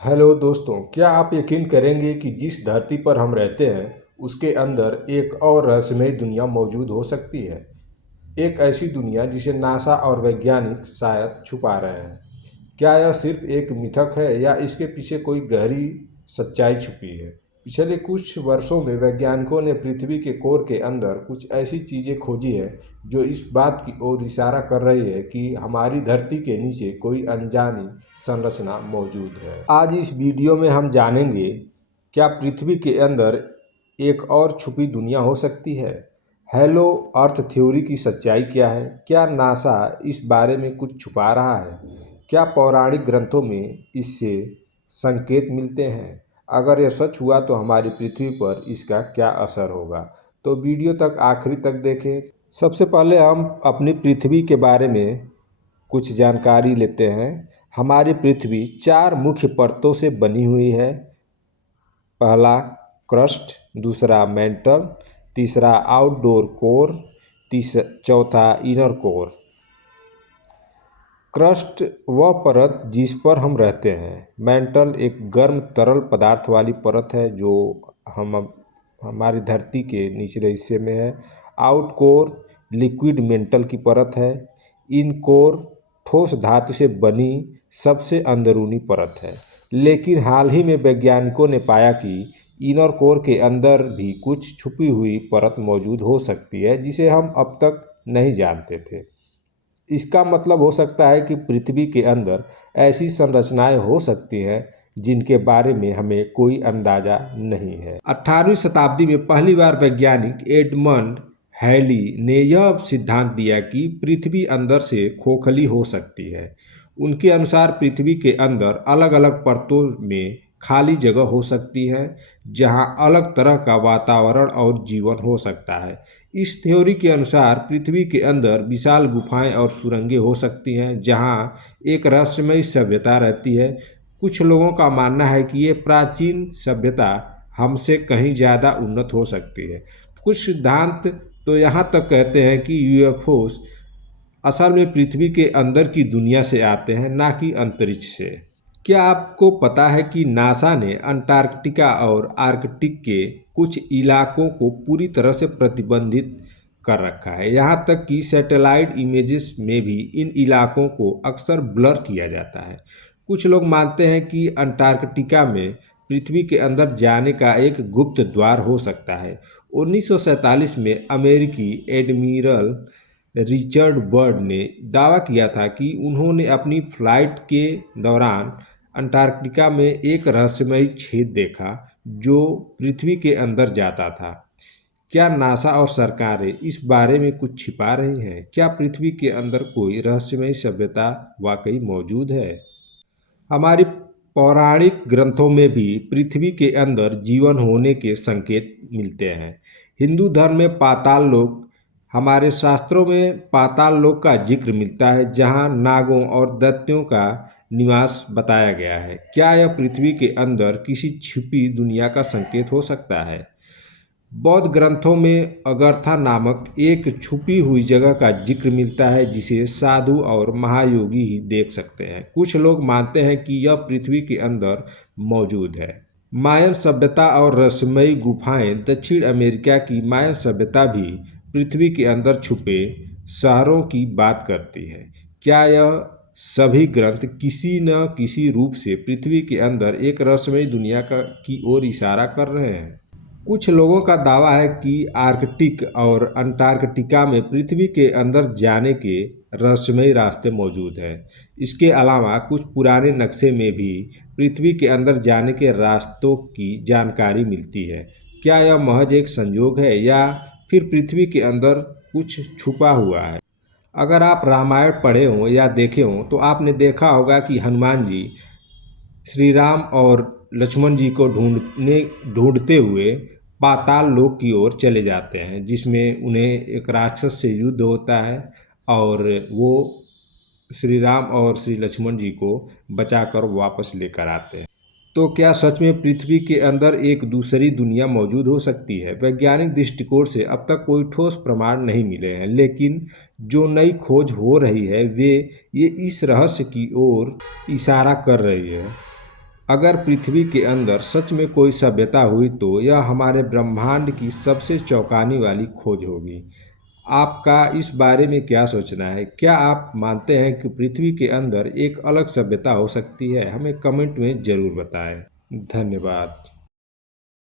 Hello दोस्तों, क्या आप यकीन करेंगे कि जिस धरती पर हम रहते हैं उसके अंदर एक और रहस्यमयी दुनिया मौजूद हो सकती है। एक ऐसी दुनिया जिसे नासा और वैज्ञानिक शायद छुपा रहे हैं। क्या यह सिर्फ एक मिथक है या इसके पीछे कोई गहरी सच्चाई छुपी है? पिछले कुछ वर्षों में वैज्ञानिकों ने पृथ्वी के कोर के अंदर कुछ ऐसी चीज़ें खोजी हैं जो इस बात की ओर इशारा कर रही है कि हमारी धरती के नीचे कोई अनजानी संरचना मौजूद है। आज इस वीडियो में हम जानेंगे, क्या पृथ्वी के अंदर एक और छुपी दुनिया हो सकती है? हेलो अर्थ थ्योरी की सच्चाई क्या है? क्या नासा इस बारे में कुछ छुपा रहा है? क्या पौराणिक ग्रंथों में इससे संकेत मिलते हैं? अगर यह सच हुआ तो हमारी पृथ्वी पर इसका क्या असर होगा? तो वीडियो तक आखिरी तक देखें। सबसे पहले हम अपनी पृथ्वी के बारे में कुछ जानकारी लेते हैं। हमारी पृथ्वी 4 मुख्य परतों से बनी हुई है। पहला क्रस्ट, दूसरा मेंटल, तीसरा आउटडोर कोर, चौथा इनर कोर। क्रस्ट वह परत जिस पर हम रहते हैं। मेंटल एक गर्म तरल पदार्थ वाली परत है जो हमारी धरती के निचले हिस्से में है। आउट कोर लिक्विड मेंटल की परत है। इन कोर ठोस धातु से बनी सबसे अंदरूनी परत है। लेकिन हाल ही में वैज्ञानिकों ने पाया कि इनर कोर के अंदर भी कुछ छुपी हुई परत मौजूद हो सकती है जिसे हम अब तक नहीं जानते थे। इसका मतलब हो सकता है कि पृथ्वी के अंदर ऐसी संरचनाएं हो सकती हैं जिनके बारे में हमें कोई अंदाजा नहीं है। 18वीं शताब्दी में पहली बार वैज्ञानिक एडमंड हैली ने यह सिद्धांत दिया कि पृथ्वी अंदर से खोखली हो सकती है। उनके अनुसार पृथ्वी के अंदर अलग अलग परतों में खाली जगह हो सकती है जहां अलग तरह का वातावरण और जीवन हो सकता है। इस थ्योरी के अनुसार पृथ्वी के अंदर विशाल गुफाएं और सुरंगें हो सकती हैं जहां एक रहस्यमयी सभ्यता रहती है। कुछ लोगों का मानना है कि ये प्राचीन सभ्यता हमसे कहीं ज़्यादा उन्नत हो सकती है। कुछ सिद्धांत तो यहाँ तक कहते हैं कि यूएफओस असल में पृथ्वी के अंदर की दुनिया से आते हैं, ना कि अंतरिक्ष से। क्या आपको पता है कि नासा ने अंटार्कटिका और आर्कटिक के कुछ इलाकों को पूरी तरह से प्रतिबंधित कर रखा है? यहाँ तक कि सैटेलाइट इमेजेस में भी इन इलाकों को अक्सर ब्लर किया जाता है। कुछ लोग मानते हैं कि अंटार्कटिका में पृथ्वी के अंदर जाने का एक गुप्त द्वार हो सकता है। 1947 में अमेरिकी एडमिरल रिचर्ड बर्ड ने दावा किया था कि उन्होंने अपनी फ्लाइट के दौरान अंटार्कटिका में एक रहस्यमयी छेद देखा जो पृथ्वी के अंदर जाता था। क्या नासा और सरकारें इस बारे में कुछ छिपा रही हैं? क्या पृथ्वी के अंदर कोई रहस्यमयी सभ्यता वाकई मौजूद है? हमारी पौराणिक ग्रंथों में भी पृथ्वी के अंदर जीवन होने के संकेत मिलते हैं। हिंदू धर्म में पाताल लोक, हमारे शास्त्रों में पाताल लोक का जिक्र मिलता है जहां नागों और दैत्यों का निवास बताया गया है। क्या यह पृथ्वी के अंदर किसी छिपी दुनिया का संकेत हो सकता है? बौद्ध ग्रंथों में अगर्था नामक एक छुपी हुई जगह का जिक्र मिलता है जिसे साधु और महायोगी ही देख सकते हैं। कुछ लोग मानते हैं कि यह पृथ्वी के अंदर मौजूद है। मायन सभ्यता और रहस्यमयी गुफाएं, दक्षिण अमेरिका की मायन सभ्यता भी पृथ्वी के अंदर छुपे शहरों की बात करती है। क्या यह सभी ग्रंथ किसी न किसी रूप से पृथ्वी के अंदर एक रहस्यमयी दुनिया की ओर इशारा कर रहे हैं? कुछ लोगों का दावा है कि आर्कटिक और अंटार्कटिका में पृथ्वी के अंदर जाने के रहस्यमयी रास्ते मौजूद हैं। इसके अलावा कुछ पुराने नक्शे में भी पृथ्वी के अंदर जाने के रास्तों की जानकारी मिलती है। क्या यह महज एक संयोग है या फिर पृथ्वी के अंदर कुछ छुपा हुआ है? अगर आप रामायण पढ़े हों या देखे हों तो आपने देखा होगा कि हनुमान जी श्री राम और लक्ष्मण जी को ढूंढते हुए पाताल लोक की ओर चले जाते हैं, जिसमें उन्हें एक राक्षस से युद्ध होता है और वो श्री राम और श्री लक्ष्मण जी को बचाकर वापस लेकर आते हैं। तो क्या सच में पृथ्वी के अंदर एक दूसरी दुनिया मौजूद हो सकती है? वैज्ञानिक दृष्टिकोण से अब तक कोई ठोस प्रमाण नहीं मिले हैं, लेकिन जो नई खोज हो रही है वे ये इस रहस्य की ओर इशारा कर रही है। अगर पृथ्वी के अंदर सच में कोई सभ्यता हुई तो यह हमारे ब्रह्मांड की सबसे चौंकाने वाली खोज होगी। आपका इस बारे में क्या सोचना है? क्या आप मानते हैं कि पृथ्वी के अंदर एक अलग सभ्यता हो सकती है? हमें कमेंट में ज़रूर बताएं। धन्यवाद।